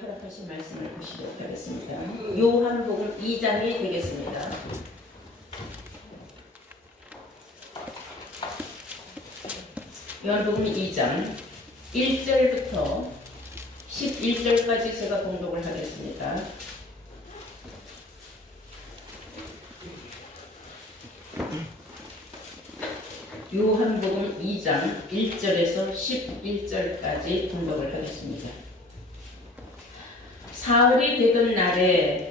허락하신 말씀을 보시도록 하겠습니다. 요한복음 2장이 되겠습니다. 요한복음 2장 1절부터 11절까지 제가 봉독을 하겠습니다. 요한복음 2장 1절에서 11절까지 봉독을 하겠습니다. 사흘이 되던 날에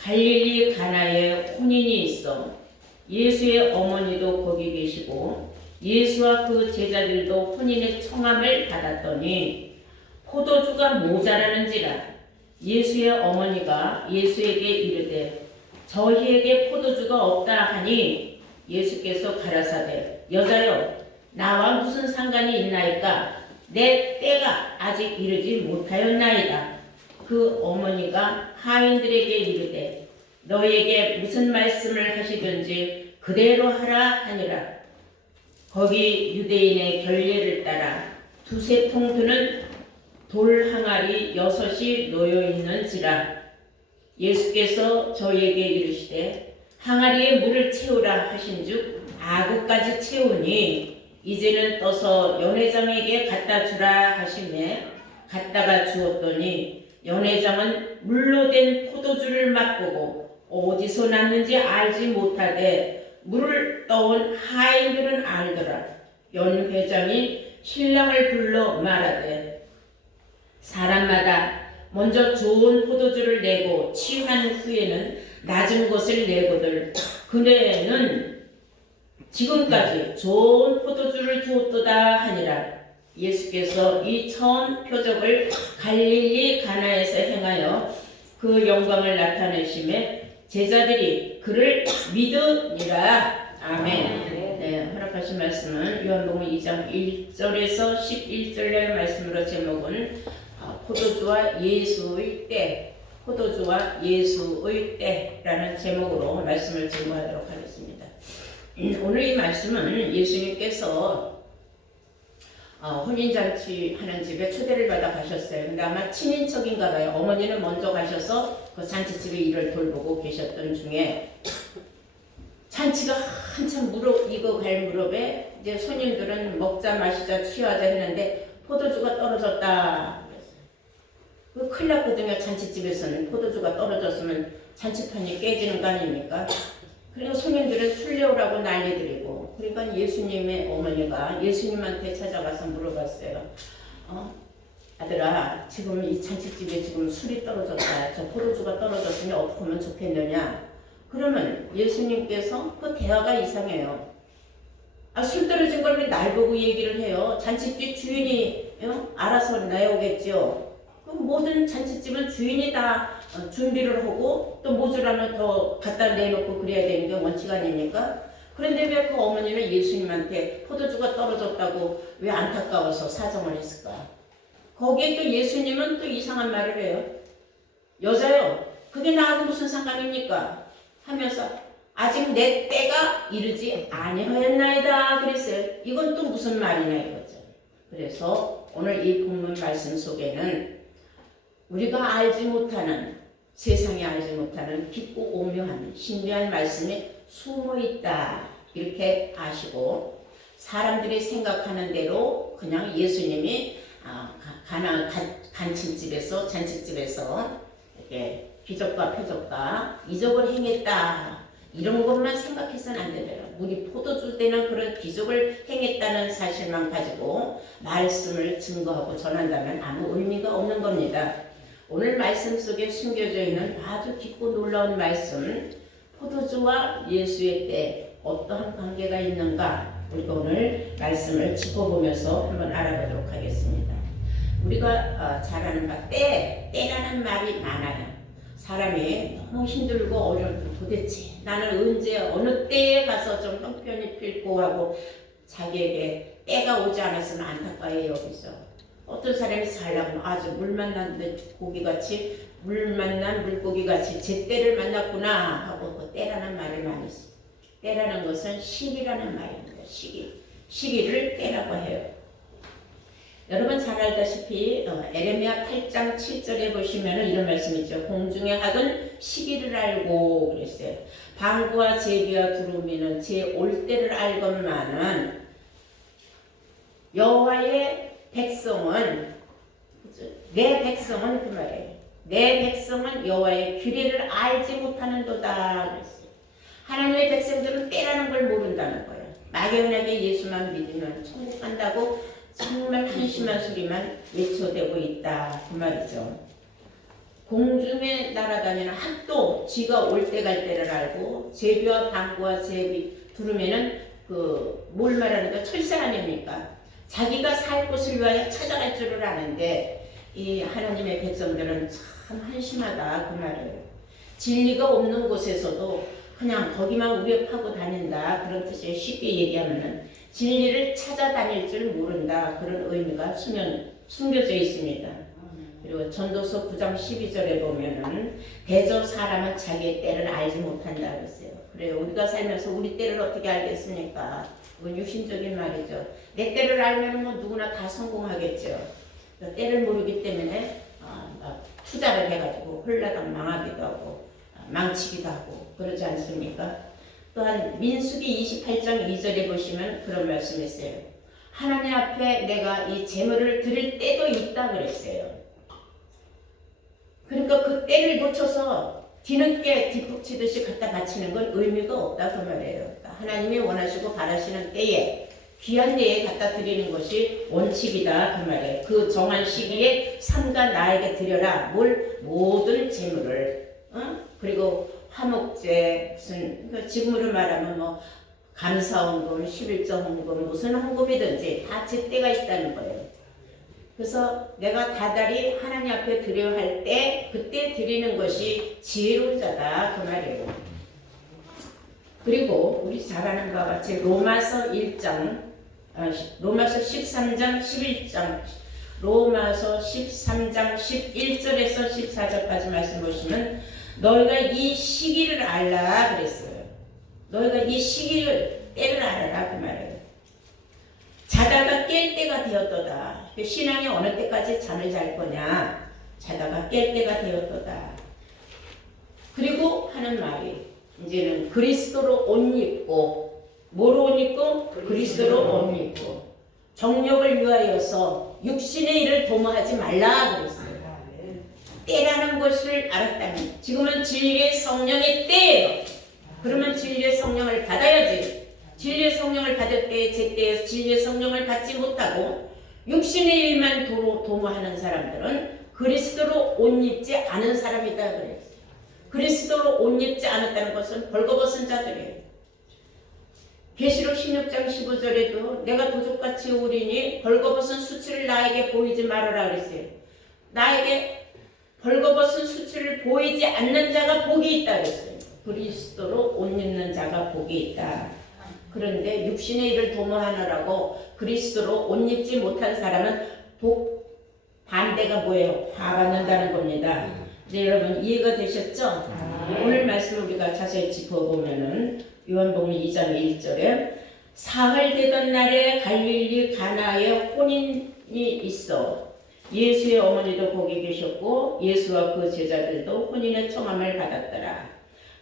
갈릴리 가나에 혼인이 있어 예수의 어머니도 거기 계시고 예수와 그 제자들도 혼인의 청함을 받았더니 포도주가 모자라는지라 예수의 어머니가 예수에게 이르되 저희에게 포도주가 없다 하니 예수께서 가라사대 여자여 나와 무슨 상관이 있나이까 내 때가 아직 이르지 못하였나이다. 그 어머니가 하인들에게 이르되 너희에게 무슨 말씀을 하시든지 그대로 하라 하니라. 거기 유대인의 결례를 따라 두세 통 드는 돌 항아리 6이 놓여 있는지라. 예수께서 저희에게 이르시되 항아리에 물을 채우라 하신즉 아구까지 채우니 이제는 떠서 연회장에게 갖다 주라 하시매 갖다가 주었더니 연회장은 물로 된 포도주를 맛보고 어디서 났는지 알지 못하되 물을 떠온 하인들은 알더라. 연회장이 신랑을 불러 말하되 사람마다 먼저 좋은 포도주를 내고 취한 후에는 낮은 것을 내거들 그네는 지금까지 좋은 포도주를 주었도다 하니라. 예수께서 이 처음 표적을 갈릴리 가나에서 행하여 그 영광을 나타내심에 제자들이 그를 믿으니라. 아멘. 네, 허락하신 말씀은 요한복음 2장 1절에서 11절의 말씀으로 제목은 포도주와 예수의 때, 포도주와 예수의 때라는 제목으로 말씀을 증거하도록 하겠습니다. 오늘 이 말씀은 예수님께서 혼인잔치 하는 집에 초대를 받아 가셨어요. 근데 아마 친인척인가 봐요. 어머니는 먼저 가셔서 그 잔치집에 일을 돌보고 계셨던 중에 잔치가 한참 익어갈 무렵에 이제 손님들은 먹자 마시자 취하자 했는데 포도주가 떨어졌다. 그 큰일 났거든요. 잔치집에서는 포도주가 떨어졌으면 잔치판이 깨지는 거 아닙니까? 그리고 손님들은 술 내오라고 난리들이고 그러니까 예수님의 어머니가 예수님한테 찾아가서 물어봤어요. 아들아 지금 이 잔치집에 지금 술이 떨어졌다. 저 포도주가 떨어졌으니 어떻게 하면 좋겠느냐. 그러면 예수님께서 그 대화가 이상해요. 술 떨어진 걸 왜 날 보고 얘기를 해요. 잔치집 주인이 알아서 내오겠죠. 그 모든 잔치집은 주인이 다 준비를 하고 또 모자라면 더 갖다 내놓고 그래야 되는 게 원칙 아닙니까? 그런데 왜 그 어머니는 예수님한테 포도주가 떨어졌다고 왜 안타까워서 사정을 했을까? 거기에 또 예수님은 또 이상한 말을 해요. 여자요, 그게 나하고 무슨 상관입니까? 하면서 아직 내 때가 이르지 아니하였나이다 그랬어요. 이건 또 무슨 말이냐 이거죠. 그래서 오늘 이 본문 말씀 속에는 우리가 알지 못하는 세상이 알지 못하는 깊고 오묘한 신비한 말씀이 숨어있다 이렇게 아시고 사람들이 생각하는 대로 그냥 예수님이 잔치집에서 이렇게 기적과 표적과 이적을 행했다 이런 것만 생각해서는 안 된대요. 우리 포도주 때는 그런 기적을 행했다는 사실만 가지고 말씀을 증거하고 전한다면 아무 의미가 없는 겁니다. 오늘 말씀 속에 숨겨져 있는 아주 깊고 놀라운 말씀, 포도주와 예수의 때 어떠한 관계가 있는가 우리가 오늘 말씀을 짚어보면서 한번 알아보도록 하겠습니다. 우리가 잘 아는 바 때라는 말이 많아요. 사람이 너무 힘들고 어려울 때 도대체 나는 언제 어느 때에 가서 좀 형편이 필고 하고 자기에게 때가 오지 않았으면 안타까워해요. 여기서 어떤 사람이 살려면 아주 물 만난 고기같이 물 만난 물고기같이 제 때를 만났구나 하고 그 때라는 말을 많이 써요. 때라는 것은 시기라는 말입니다. 시기를 때라고 해요. 여러분 잘 알다시피 에레미야 8장 7절에 보시면 이런 말씀이 있죠. 공중의 학은 시기를 알고 그랬어요. 방구와 제비와 두루미는 제 올 때를 알건만은 여호와의 백성은 내 백성은 그 말이에요. 내 백성은 여호와의 규례를 알지 못하는도다 그랬어요. 하나님의 백성들은 때라는 걸 모른다는 거예요. 막연하게 예수만 믿으면 천국 간다고 정말 한심한 소리만 외쳐대고 있다 그 말이죠. 공중에 날아다니는 학도 지가 올 때 갈 때를 알고 제비와 방구와 제비 두루미는 뭘 말하는가 철새 아닙니까? 자기가 살 곳을 위하여 찾아갈 줄을 아는데 이 하나님의 백성들은 참 한심하다 그 말이에요. 진리가 없는 곳에서도 그냥 거기만 우렵하고 다닌다 그런 뜻이에요. 쉽게 얘기하면은 진리를 찾아다닐 줄 모른다 그런 의미가 숨겨져 있습니다. 그리고 전도서 9장 12절에 보면은 대저 사람은 자기의 때를 알지 못한다 그랬어요. 그래요. 우리가 살면서 우리 때를 어떻게 알겠습니까? 그건 육신적인 말이죠. 내 때를 알면 뭐 누구나 다 성공하겠죠. 때를 모르기 때문에 막 투자를 해가지고 홀라당 망하기도 하고 망치기도 하고 그러지 않습니까? 또한 민수기 28장 2절에 보시면 그런 말씀이 있어요. 하나님 앞에 내가 이 제물을 드릴 때도 있다 그랬어요. 그러니까 그 때를 놓쳐서 뒤늦게 뒷북치듯이 갖다 바치는 건 의미가 없다 그 말이에요. 그러니까 하나님이 원하시고 바라시는 때에 귀한 때에 갖다 드리는 것이 원칙이다 그 말이에요. 그 정한 시기에 삼가 나에게 드려라 모든 제물을 그리고 화목제 무슨 그러니까 지금으로 말하면 뭐 감사헌금, 11조 헌금 무슨 헌금이든지 다 제때가 있다는 거예요. 그래서 내가 다달이 하나님 앞에 드려야 할 때 그때 드리는 것이 지혜로운 자다 그 말이에요. 그리고 우리 잘 아는 바와 같이 로마서 13장 11장 로마서 13장 11절에서 14절까지 말씀 보시면 너희가 이 시기를 알라 그랬어요. 너희가 이 시기를 때를 알아라 그 말이에요. 자다가 깰 때가 되었도다. 신앙이 어느 때까지 잠을 잘 거냐? 자다가 깰 때가 되었도다. 그리고 하는 말이 이제는 그리스도로 옷 입고 뭐로 옷 입고? 그리스도로 옷 입고 정욕을 위하여서 육신의 일을 도모하지 말라 그랬어요. 때라는 것을 알았다면 지금은 진리의 성령의 때예요. 그러면 진리의 성령을 받아야지. 진리의 성령을 받을 때에 제때에 진리의 성령을 받지 못하고 육신의 일만 도모하는 사람들은 그리스도로 옷 입지 않은 사람이다 그랬어요. 그리스도로 옷 입지 않았다는 것은 벌거벗은 자들이에요. 계시록 16장 15절에도 내가 도적같이 오리니 벌거벗은 수치를 나에게 보이지 말아라 그랬어요. 나에게 벌거벗은 수치를 보이지 않는 자가 복이 있다 그랬어요. 그리스도로 옷 입는 자가 복이 있다. 그런데 육신의 일을 도모하느라고 그리스도로 옷 입지 못한 사람은 복 반대가 뭐예요? 화 받는다는 겁니다. 이제 여러분 이해가 되셨죠? 오늘 말씀 우리가 자세히 짚어보면은 요한복음 2장 1절에 사흘 되던 날에 갈릴리 가나에 혼인이 있어 예수의 어머니도 거기 계셨고 예수와 그 제자들도 혼인의 청함을 받았더라.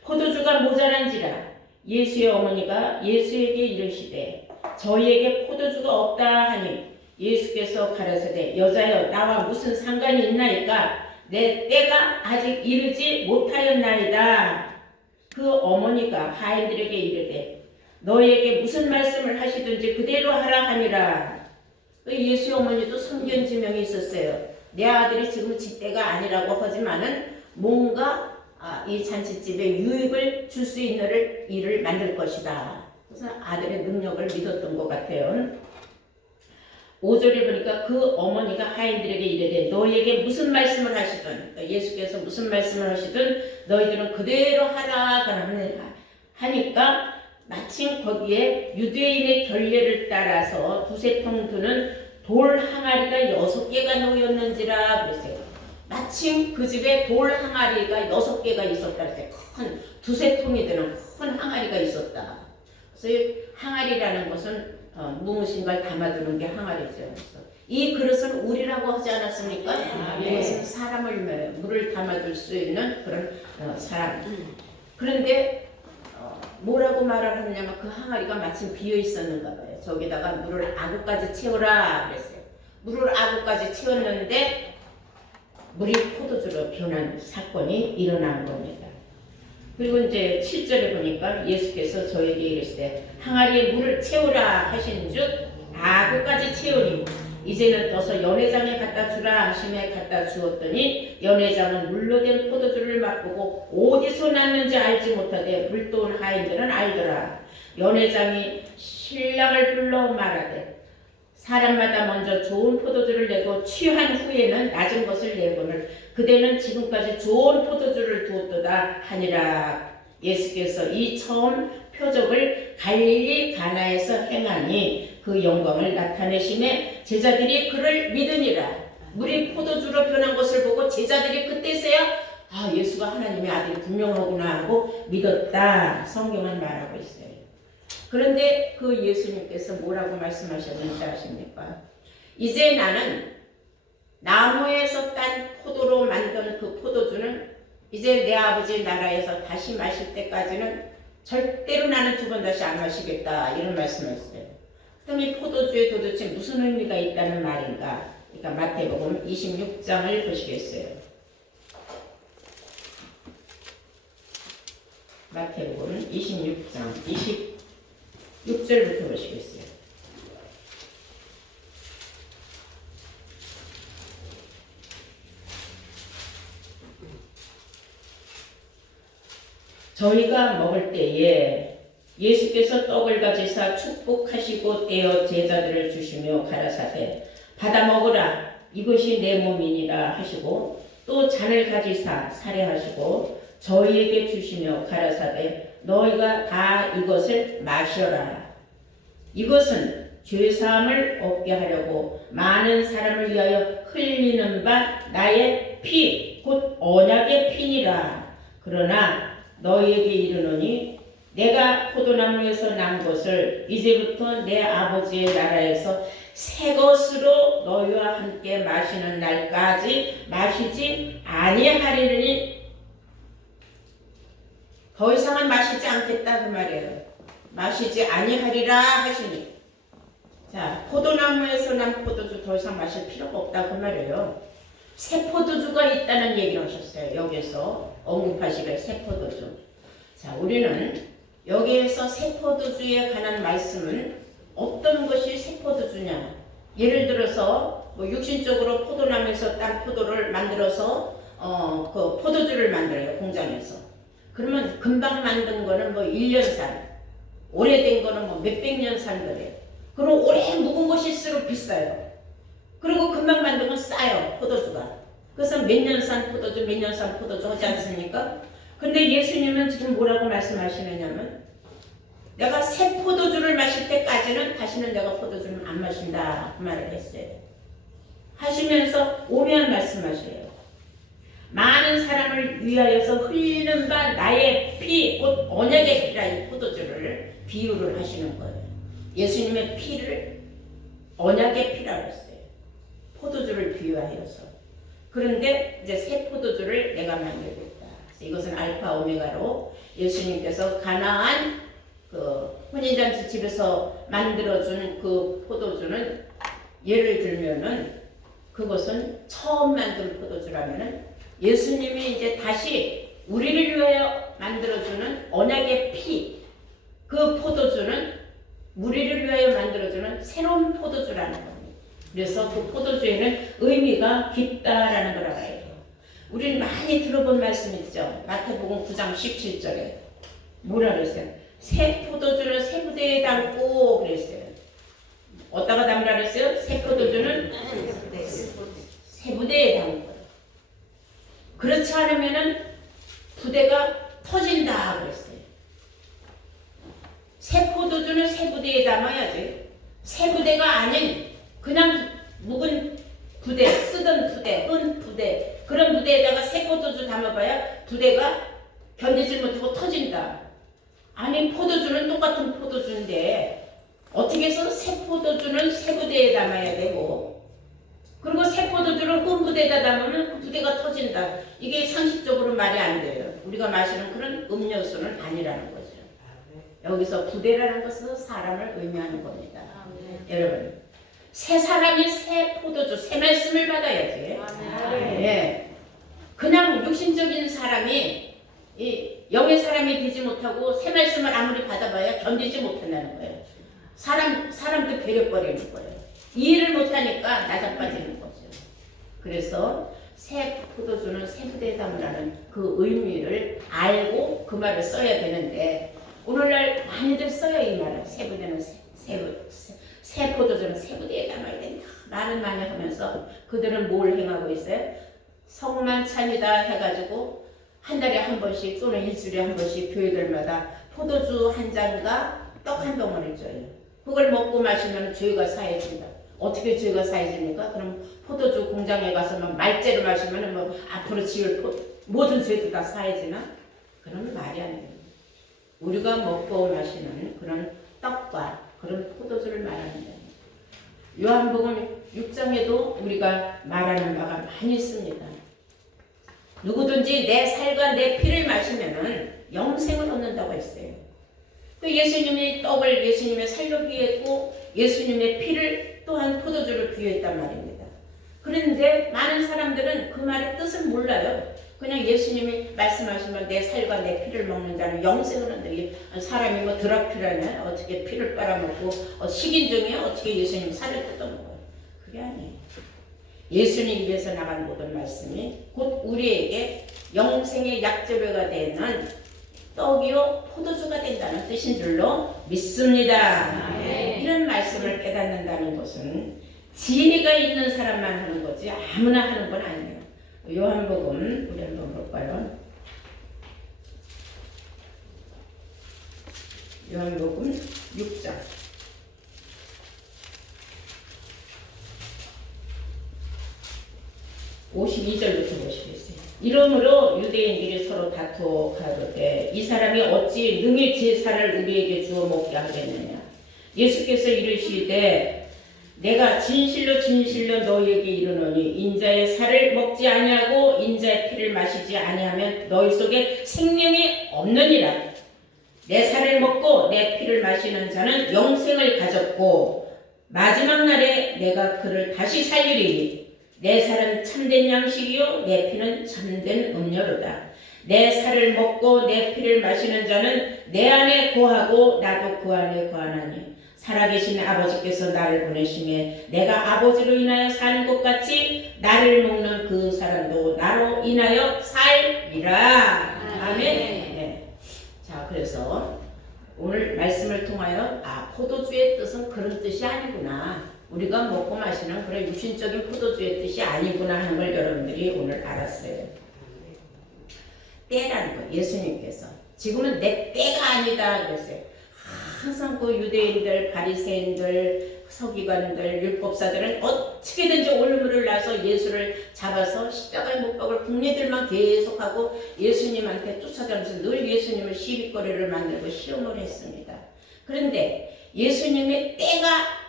포도주가 모자란지라 예수의 어머니가 예수에게 이르시되 저희에게 포도주가 없다 하니 예수께서 가라사대 여자여 나와 무슨 상관이 있나이까 내 때가 아직 이르지 못하였나이다. 그 어머니가 하인들에게 이르되 너희에게 무슨 말씀을 하시든지 그대로 하라 하니라. 예수의 어머니도 선견지명이 있었어요. 내 아들이 지금 지 때가 아니라고 하지만은 뭔가 이 잔치집에 유익을 줄 수 있는 일을 만들 것이다. 그래서 아들의 능력을 믿었던 것 같아요. 5절에 보니까 그 어머니가 하인들에게 이르되 너희에게 무슨 말씀을 하시든 그러니까 예수께서 무슨 말씀을 하시든 너희들은 그대로 하라 하니까 마침 거기에 유대인의 결례를 따라서 두세 통 드는 돌 항아리가 6개가 놓였는지라 그랬어요. 마침 그 집에 돌 항아리가 6개가 있었다 그랬어요. 큰 두세 통이 되는 큰 항아리가 있었다. 그래서 이 항아리라는 것은 무엇인가를 담아두는 게 항아리죠. 그래서 이 그릇은 우리라고 하지 않았습니까? 네. 이것은 사람을 물을 담아줄 수 있는 그런 사람. 그런데 뭐라고 말을 하냐면 그 항아리가 마침 비어 있었는가 봐요. 저기다가 물을 아구까지 채우라 그랬어요. 물을 아구까지 채웠는데 물이 포도주로 변한 사건이 일어난 겁니다. 그리고 이제 7절에 보니까 예수께서 저에게 이르시되 항아리에 물을 채우라 하신 즉 아구까지 채우니 이제는 떠서 연회장에 갖다 주라 하심에 갖다 주었더니 연회장은 물로 된 포도주를 맛보고 어디서 났는지 알지 못하되 물도온 하인들은 알더라. 연회장이 신랑을 불러 말하되 사람마다 먼저 좋은 포도주를 내고 취한 후에는 낮은 것을 내거늘 그대는 지금까지 좋은 포도주를 두었도다 하니라. 예수께서 이 처음 표적을 갈릴리 가나에서 행하니 그 영광을 나타내심에 제자들이 그를 믿으니라. 물이 포도주로 변한 것을 보고 제자들이 그때서야 아 예수가 하나님의 아들이 분명하구나 하고 믿었다. 성경은 말하고 있어요. 그런데 그 예수님께서 뭐라고 말씀하셨는지 아십니까? 이제 나는 나무에서 딴 포도로 만든 그 포도주는 이제 내 아버지 나라에서 다시 마실 때까지는 절대로 나는 두 번 다시 안 마시겠다 이런 말씀을 했어요. 그럼 이 포도주에 도대체 무슨 의미가 있다는 말인가? 그러니까 마태복음 26장을 보시겠어요. 마태복음 26장 26절부터 보시겠어요. 저희가 먹을 때에 예수께서 떡을 가지사 축복하시고 떼어 제자들을 주시며 가라사대 받아 먹으라 이것이 내 몸이니라 하시고 또 잔을 가지사 살해하시고 저희에게 주시며 가라사대 너희가 다 이것을 마셔라. 이것은 죄사함을 얻게 하려고 많은 사람을 위하여 흘리는 바 나의 피 곧 언약의 피니라. 그러나 너희에게 이르노니 내가 포도나무에서 난 것을 이제부터 내 아버지의 나라에서 새 것으로 너희와 함께 마시는 날까지 마시지 아니하리니 더 이상은 마시지 않겠다 그 말이에요. 마시지 아니하리라 하시니 자 포도나무에서 난 포도주 더 이상 마실 필요가 없다 그 말이에요. 새 포도주가 있다는 얘기를 하셨어요. 여기서 언급하시길 새 포도주. 자 우리는 여기에서 새 포도주에 관한 말씀은 어떤 것이 새 포도주냐. 예를 들어서 뭐 육신적으로 포도나무에서 딴 포도를 만들어서 그 포도주를 만들어요. 공장에서. 그러면 금방 만든 거는 뭐 1년산, 오래된 거는 뭐 몇백 년 산 거래요. 그리고 오래 묵은 것일수록 비싸요. 그리고 금방 만든 건 싸요. 포도주가. 그래서 몇 년 산 포도주, 몇 년 산 포도주 하지 않습니까? 근데 예수님은 지금 뭐라고 말씀하시느냐면 내가 새 포도주를 마실 때까지는 다시는 내가 포도주를 안 마신다 그 말을 했어요. 하시면서 오면 말씀하셔요. 많은 사람을 위하여서 흘리는 바 나의 피, 곧 언약의 피라 이 포도주를 비유를 하시는 거예요. 예수님의 피를 언약의 피라고 했어요. 포도주를 비유하여서. 그런데 이제 새 포도주를 내가 만들겠다. 이것은 알파 오메가로 예수님께서 가나안 그 혼인잔치 집에서 만들어준 그 포도주는 예를 들면은 그것은 처음 만든 포도주라면은 예수님이 이제 다시 우리를 위하여 만들어주는 언약의 피, 그 포도주는 우리를 위하여 만들어주는 새로운 포도주라는 겁니다. 그래서 그 포도주에는 의미가 깊다라는 걸 알아야 돼요. 우리는 많이 들어본 말씀 있죠. 마태복음 9장 17절에 뭐라 그랬어요? 새 포도주는 새 부대에 담고 그랬어요. 어디다가 담으라 그랬어요? 새 포도주는 새 부대에 담고. 그렇지 않으면은 부대가 터진다 그랬어요. 새 포도주는 새 부대에 담아야지. 새 부대가 아닌 그냥 묵은 부대, 쓰던 부대, 흔 부대 그런 부대에다가 새 포도주 담아봐야 부대가 견디지 못하고 터진다. 아니 포도주는 똑같은 포도주인데 어떻게 해서 새 포도주는 새 부대에 담아야 되고 그리고 새 포도주를 큰 부대에다 담으면 그 부대가 터진다. 이게 상식적으로 말이 안 돼요. 우리가 마시는 그런 음료수는 아니라는 거죠. 여기서 부대라는 것은 사람을 의미하는 겁니다. 여러분, 새 사람이 새 포도주, 새 말씀을 받아야지. 예. 그냥 육신적인 사람이 이 영의 사람이 되지 못하고 새 말씀을 아무리 받아봐야 견디지 못한다는 거예요. 사람도 배려버리는 거예요. 이해를 못하니까 낮아빠지는 거죠. 그래서 새 포도주는 새 부대에 담으라는 그 의미를 알고 그 말을 써야 되는데 오늘날 많이들 써요. 이 말을. 새 부대는 새 포도주는 새 부대에 담아야 된다. 말을 많이 하면서 그들은 뭘 행하고 있어요? 성만찬이다 해가지고 한 달에 한 번씩 또는 일주일에 한 번씩 교회들마다 포도주 한 잔과 떡 한 덩어리를 줘요. 그걸 먹고 마시면 죄가 사해진다. 어떻게 죄가 사해집니까? 그럼 포도주 공장에 가서 막 말째로 마시면 뭐 앞으로 지을 모든 죄도 다 사해지나? 그런 말이 아니에요. 우리가 먹고 마시는 그런 떡과 그런 포도주를 말합니다. 요한복음 6장에도 우리가 말하는 바가 많이 있습니다. 누구든지 내 살과 내 피를 마시면은 영생을 얻는다고 했어요. 그 예수님이 떡을 예수님의 살로 비유했고 예수님의 피를 또한 포도주를 비유했단 말입니다. 그런데 많은 사람들은 그 말의 뜻을 몰라요. 그냥 예수님이 말씀하시면 내 살과 내 피를 먹는 자는 영생을 얻는다. 사람이 뭐 드라큘라냐 어떻게 피를 빨아먹고 식인종이야 어떻게 예수님 살을 뜯어먹어요. 그게 아니에요. 예수님 입에서 나간 모든 말씀이 곧 우리에게 영생의 약재료가 되는 떡이요 포도주가 된다는 뜻인 줄로 믿습니다. 이런 말씀을 깨닫는다는 것은 지혜가 있는 사람만 하는 거지 아무나 하는 건 아니에요. 요한복음 우리 한번 볼까요? 요한복음 6장 52절부터 보시겠어요. 이러므로 유대인들이 서로 다투가로되 이 사람이 어찌 능히 제사를 우리에게 주어 먹게 하겠느냐. 예수께서 이르시되 내가 진실로 진실로 너희에게 이르노니 인자의 살을 먹지 아니하고 인자의 피를 마시지 아니하면 너희 속에 생명이 없느니라. 내 살을 먹고 내 피를 마시는 자는 영생을 가졌고 마지막 날에 내가 그를 다시 살리리니 내 살은 참된 양식이요 내 피는 참된 음료로다. 내 살을 먹고 내 피를 마시는 자는 내 안에 거하고 나도 그 안에 거하나니 살아계신 아버지께서 나를 보내심에 내가 아버지로 인하여 사는 것 같이 나를 먹는 그 사람도 나로 인하여 살리라. 아멘. 네. 자, 그래서 오늘 말씀을 통하여 포도주의 뜻은 그런 뜻이 아니구나. 우리가 먹고 마시는 그런 육신적인 포도주의 뜻이 아니구나 하는 걸 여러분들이 오늘 알았어요. 때라는 거 예수님께서 지금은 내 때가 아니다 그랬어요. 항상 그 유대인들, 바리새인들, 서기관들, 율법사들은 어떻게든지 올무를 나서 예수를 잡아서 십자가에 못 박을 국리들만 계속하고 예수님한테 쫓아다니면서 늘 예수님을 시비거리를 만들고 시험을 했습니다. 그런데 예수님의 때가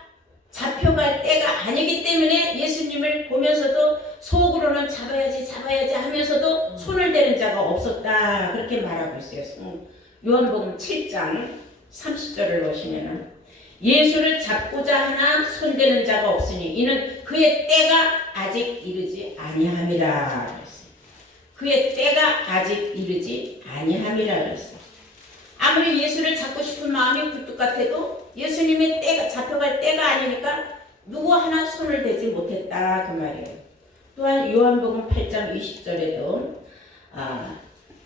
잡혀갈 때가 아니기 때문에 예수님을 보면서도 속으로는 잡아야지 하면서도 손을 대는 자가 없었다 그렇게 말하고 있어요. 요한복음 7장 30절을 보시면은 예수를 잡고자 하나 손대는 자가 없으니 이는 그의 때가 아직 이르지 아니함이라. 그의 때가 아직 이르지 아니함이라 그랬어요. 아무리 예수를 잡고 싶은 마음이 굴뚝 같아도 예수님의 때가 잡혀갈 때가 아니니까 누구 하나 손을 대지 못했다 그 말이에요. 또한 요한복음 8장 20절에도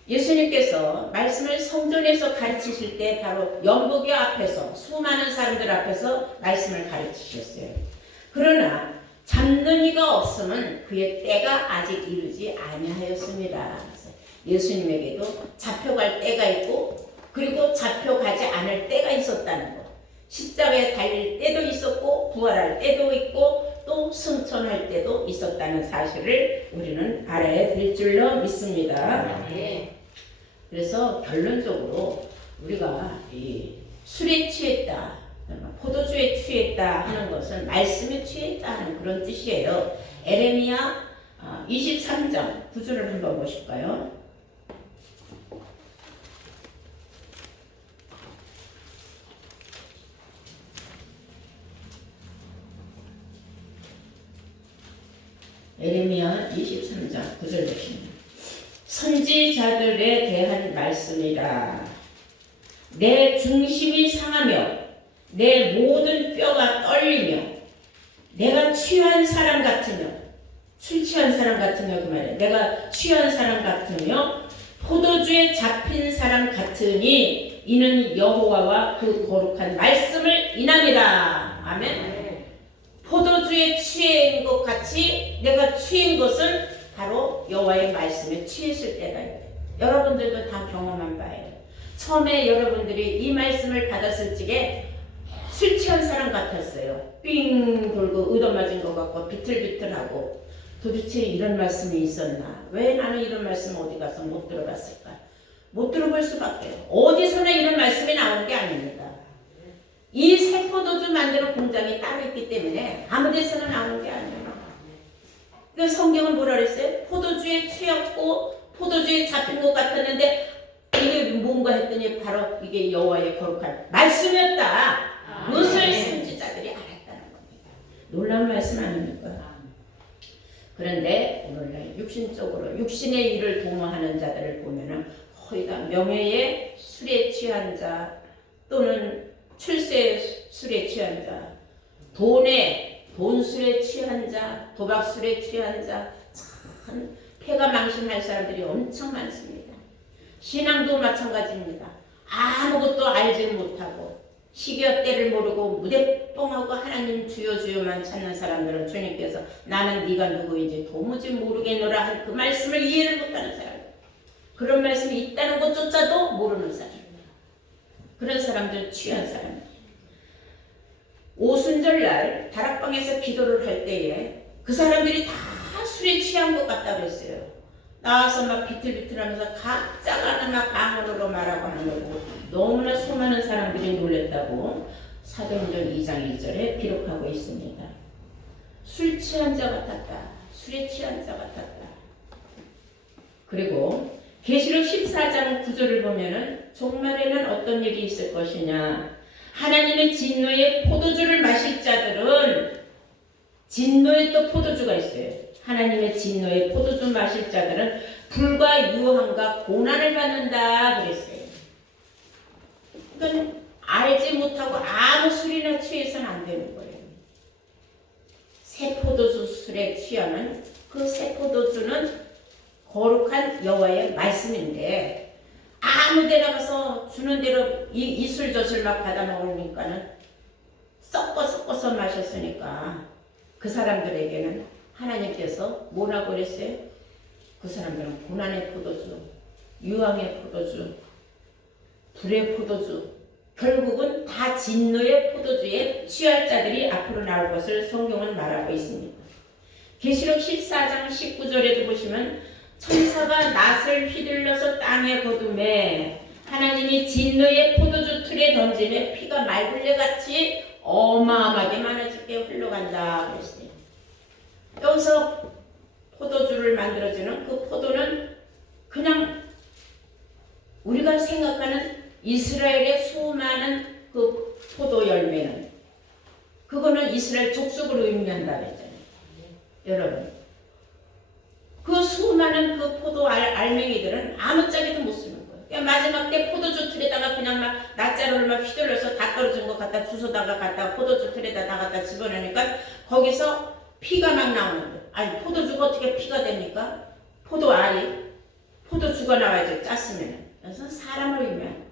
예수님께서 말씀을 성전에서 가르치실 때 바로 연복의 앞에서 수많은 사람들 앞에서 말씀을 가르치셨어요. 그러나 잡는 이가 없으면 그의 때가 아직 이르지 아니하였습니다. 예수님에게도 잡혀갈 때가 있고 그리고 잡혀가지 않을 때가 있었다는 것. 십자가에 달릴 때도 있었고 부활할 때도 있고 또 승천할 때도 있었다는 사실을 우리는 알아야 될 줄로 믿습니다. 그래서 결론적으로 우리가 이 술에 취했다, 포도주에 취했다 하는 것은 말씀에 취했다 하는 그런 뜻이에요. 에레미야 23장 9절을 한번 보실까요? 에레미야 23장 9절 보시면 선지자들에 대한 말씀이라. 내 중심이 상하며 내 모든 뼈가 떨리며 내가 취한 사람 같으며, 술 취한 사람 같으며 그 말이야. 내가 취한 사람 같으며 포도주에 잡힌 사람 같으니 이는 여호와와 그 거룩한 말씀을 인함이라. 아멘. 포도주에 취한 것 같이 내가 취한 것은 바로 여호와의 말씀에 취했을 때다. 여러분들도 다 경험한 바예요. 처음에 여러분들이 이 말씀을 받았을 적에 술 취한 사람 같았어요. 삥 돌고 얻어맞은 것 같고 비틀비틀하고 도대체 이런 말씀이 있었나? 왜 나는 이런 말씀 어디 가서 못 들어봤을까? 못 들어볼 수밖에. 어디서나 이런 말씀이 나오는 게 아닙니다. 이 새포도주 만드는 공장이 따로 있기 때문에 아무 데서나 나오는 게 아니에요. 그러니까 성경은 뭐라 그랬어요? 포도주에 취했고 포도주에 잡힌 것 같았는데 이게 뭔가 했더니 바로 이게 여호와의 거룩한 말씀이었다. 그것을 선지자들이 알았다는 겁니다. 놀라운 말씀 아닙니까? 그런데 오늘날 육신적으로 육신의 일을 도모하는 자들을 보면은 거의 다 명예의 술에 취한 자 또는 출세의 술에 취한 자, 돈술에 취한 자, 도박술에 취한 자, 참 패가 망신할 사람들이 엄청 많습니다. 신앙도 마찬가지입니다. 아무것도 알지 못하고 시기와 때를 모르고 무대뽕하고 하나님 주여 주여만 찾는 사람들은 주님께서 나는 네가 누구인지 도무지 모르겠노라 한 그 말씀을 이해를 못하는 사람, 그런 말씀이 있다는 것조차도 모르는 사람, 그런 사람들은 취한 사람이에요. 오순절날 다락방에서 기도를 할 때에 그 사람들이 다 술에 취한 것 같다고 그랬어요. 나와서 막 비틀비틀하면서 각자가 막 방언으로 말하고 하는 거고 너무나 수많은 사람들이 놀랬다고 사도행전 2장 1절에 기록하고 있습니다. 술 취한 자 같았다. 술에 취한 자 같았다. 그리고 계시록 14장 9절을 보면은 종말에는 어떤 일이 있을 것이냐. 하나님의 진노의 포도주를 마실 자들은, 진노의 또 포도주가 있어요. 하나님의 진노의 포도주 마실 자들은 불과 유황과 고난을 받는다 그랬어요. 그러니까 알지 못하고 아무 술이나 취해서는 안 되는 거예요. 새 포도주 술에 취하면 그 새 포도주는 거룩한 여호와의 말씀인데 아무 데나 가서 주는 대로 이 술 저 술 막 받아 먹으니까는 섞어서 마셨으니까 그 사람들에게는 하나님께서 뭐라고 그랬어요? 그 사람들은 고난의 포도주, 유황의 포도주, 불의 포도주, 결국은 다 진노의 포도주에 취할 자들이 앞으로 나올 것을 성경은 말하고 있습니다. 계시록 14장 19절에도 보시면 천사가 낫을 휘둘러서 땅에 거두매 하나님이 진노의 포도주 틀에 던짐에 피가 말굴레같이 어마어마하게 많아지게 흘러간다 그랬어요. 여기서 포도주를 만들어주는 그 포도는 그냥 우리가 생각하는 이스라엘의 수많은 그 포도 열매는 그거는 이스라엘 족속을 의미한다 그랬잖아요. 여러분 그 수많은 그 포도 알맹이들은 아무짝에도 못 쓰는 거예요. 그냥 마지막 때 포도주 틀에다가 그냥 막 낫자루를 막 휘둘러서 다 떨어진 것 갖다 주워다가 갖다 포도주 틀에다 다 갖다 집어넣으니까 거기서 피가 막 나오는 거예요. 아니 포도주가 어떻게 피가 됩니까? 포도알이 포도주가 나와야죠. 짰으면. 그래서 사람을 의미하는 거예요.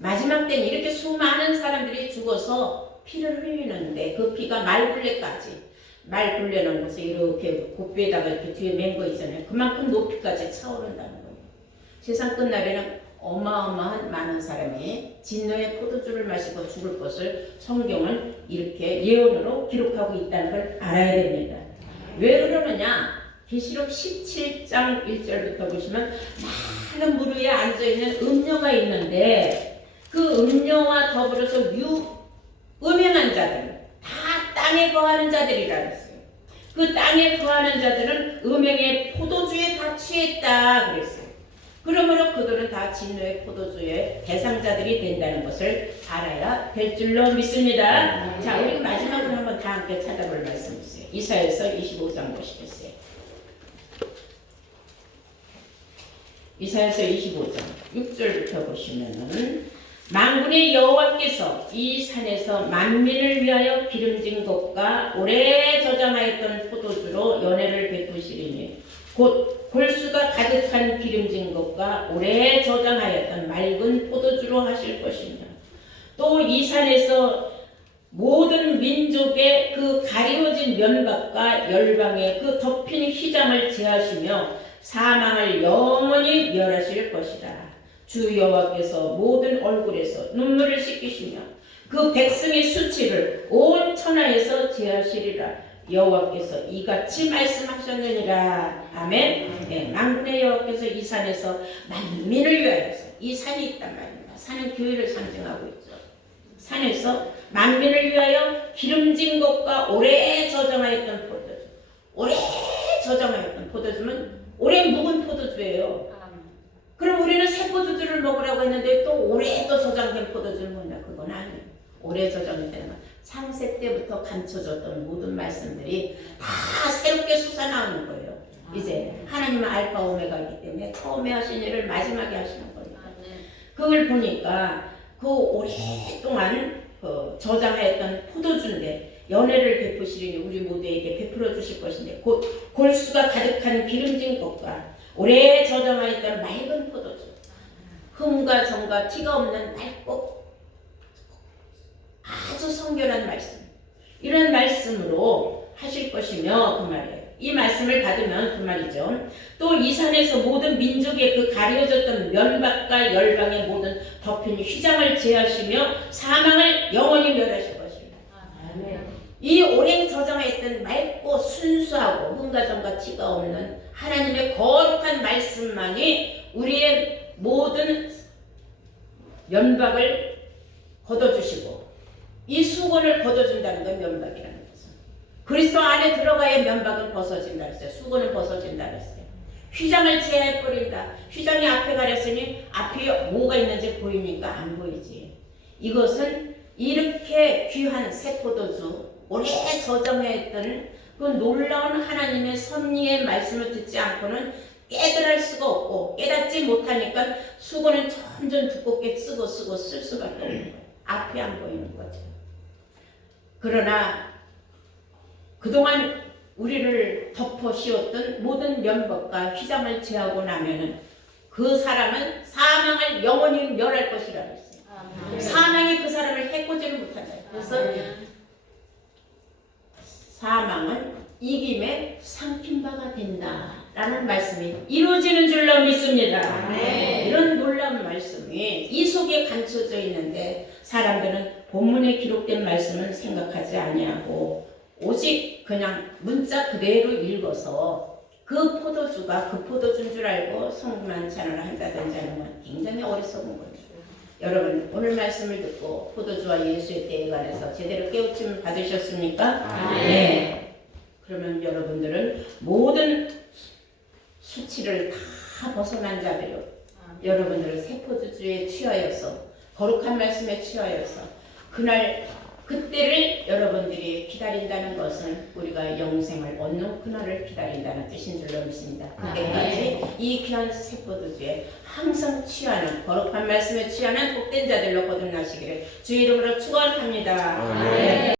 마지막 때는 이렇게 수많은 사람들이 죽어서 피를 흘리는데 그 피가 말굴레까지 말 굴려놓은 것을 이렇게 곱비에다가 이렇게 뒤에 맨 거 있잖아요. 그만큼 높이까지 차오른다는 거예요. 세상 끝날에는 어마어마한 많은 사람이 진노의 포도주를 마시고 죽을 것을 성경은 이렇게 예언으로 기록하고 있다는 걸 알아야 됩니다. 왜 그러느냐? 계시록 17장 1절부터 보시면 많은 물 위에 앉아있는 음녀가 있는데 그 음녀와 더불어서 음행한 자들, 다 땅에 거하는 자들이라 했어요. 그 그 땅에 거하는 자들은 음행의 포도주에 다 취했다 그랬어요. 그러므로 그들은 다 진노의 포도주의 대상자들이 된다는 것을 알아야 될 줄로 믿습니다. 자, 우리 마지막으로 한번 다 함께 찾아볼 말씀 있어요. 이사야서 25장 보시겠어요? 이사야서 25장 6절부터 보시면은 만군의 여호와께서 이 산에서 만민을 위하여 기름진 것과 오래 저장하였던 포도주로 연회를 베푸시리니 곧 골수가 가득한 기름진 것과 오래 저장하였던 맑은 포도주로 하실 것이며 또 이 산에서 모든 민족의 그 가리워진 면박과 열방의 그 덮인 휘장을 제하시며 사망을 영원히 멸하실 것이다. 주 여호와께서 모든 얼굴에서 눈물을 씻기시며 그 백성의 수치를 온 천하에서 제하시리라. 여호와께서 이같이 말씀하셨느니라. 아멘. 네, 만군의 여호와께서 이 산에서 만민을 위하여서 이 산이 있단 말입니다. 산은 교회를 상징하고 있죠. 산에서 만민을 위하여 기름진 것과 오래 저장하였던 포도주. 오래 저장하였던 포도주는 오래 묵은 포도주예요. 그럼 우리는 새 포도주를 먹으라고 했는데 또 오래 또 저장된 포도주를 먹나? 그건 아니에요. 오래 저장된 건 창세 때부터 감춰졌던 모든 말씀들이 다 새롭게 솟아나오는 거예요. 이제 하나님은 알파 오메가이기 때문에 처음에 하신 일을 마지막에 하시는 거니까. 그걸 보니까 그 오랫동안 저장하였던 포도주인데 연회를 베푸시리니 우리 모두에게 베풀어 주실 것인데 곧 골수가 가득한 기름진 것과 오래 저장하였던 맑은 포도주, 흠과 정과 티가 없는 맑고 아주 성결한 말씀, 이런 말씀으로 하실 것이며 그 말이에요. 이 말씀을 받으면 그 말이죠. 또 이 산에서 모든 민족의 그 가려졌던 면박과 열방의 모든 덮인 휘장을 제하시며 사망을 영원히 멸하실 것입니다. 이 오래 저장했던 맑고 순수하고 흠과 정과 티가 없는 하나님의 거룩한 말씀만이 우리의 모든 면박을 걷어주시고 이 수건을 걷어준다는 건 면박이라는 거죠. 그리스도 안에 들어가야 면박은 벗어진다 했어요. 수건은 벗어진다 했어요. 휘장을 제해버린다. 휘장이 앞에 가렸으니 앞에 뭐가 있는지 보이니까 안 보이지. 이것은 이렇게 귀한 새 포도주, 오래 저장했던 그 놀라운 하나님의 섭리의 말씀을 듣지 않고는 깨달을 수가 없고 깨닫지 못하니까 수건은 점점 두껍게 쓰고 쓸 수밖에 없는 거예요. 앞이 안 보이는 거죠. 그러나 그동안 우리를 덮어 씌웠던 모든 면박과 휘장을 제하고 나면은 그 사람은 사망을 영원히 멸할 것이라고 했어요. 사망이 그 사람을 해코지를 못한다. 그래서 사망은 이김에 삼킨 바가 된다라는 말씀이 이루어지는 줄로 믿습니다. 이런 놀라운 말씀이 이 속에 감춰져 있는데 사람들은 본문에 기록된 말씀은 생각하지 아니하고 오직 그냥 문자 그대로 읽어서 그 포도주가 그 포도주인 줄 알고 성만 찬양을 한다든지 하면 굉장히 어리석은 거죠. 여러분 오늘 말씀을 듣고 포도주와 예수의 때에 관해서 제대로 깨우침을 받으셨습니까? 네. 그러면 여러분들은 모든 수치를 다 벗어난 자들로 여러분들은 새 포도주에 취하여서 거룩한 말씀에 취하여서 그때를 여러분들이 기다린다는 것은 우리가 영생을 얻는 그날을 기다린다는 뜻인 줄로 믿습니다. 그때까지 이 귀한 새 포도주에 항상 취하는 거룩한 말씀에 취하는 복된 자들로 거듭나시기를 주의 이름으로 축원합니다.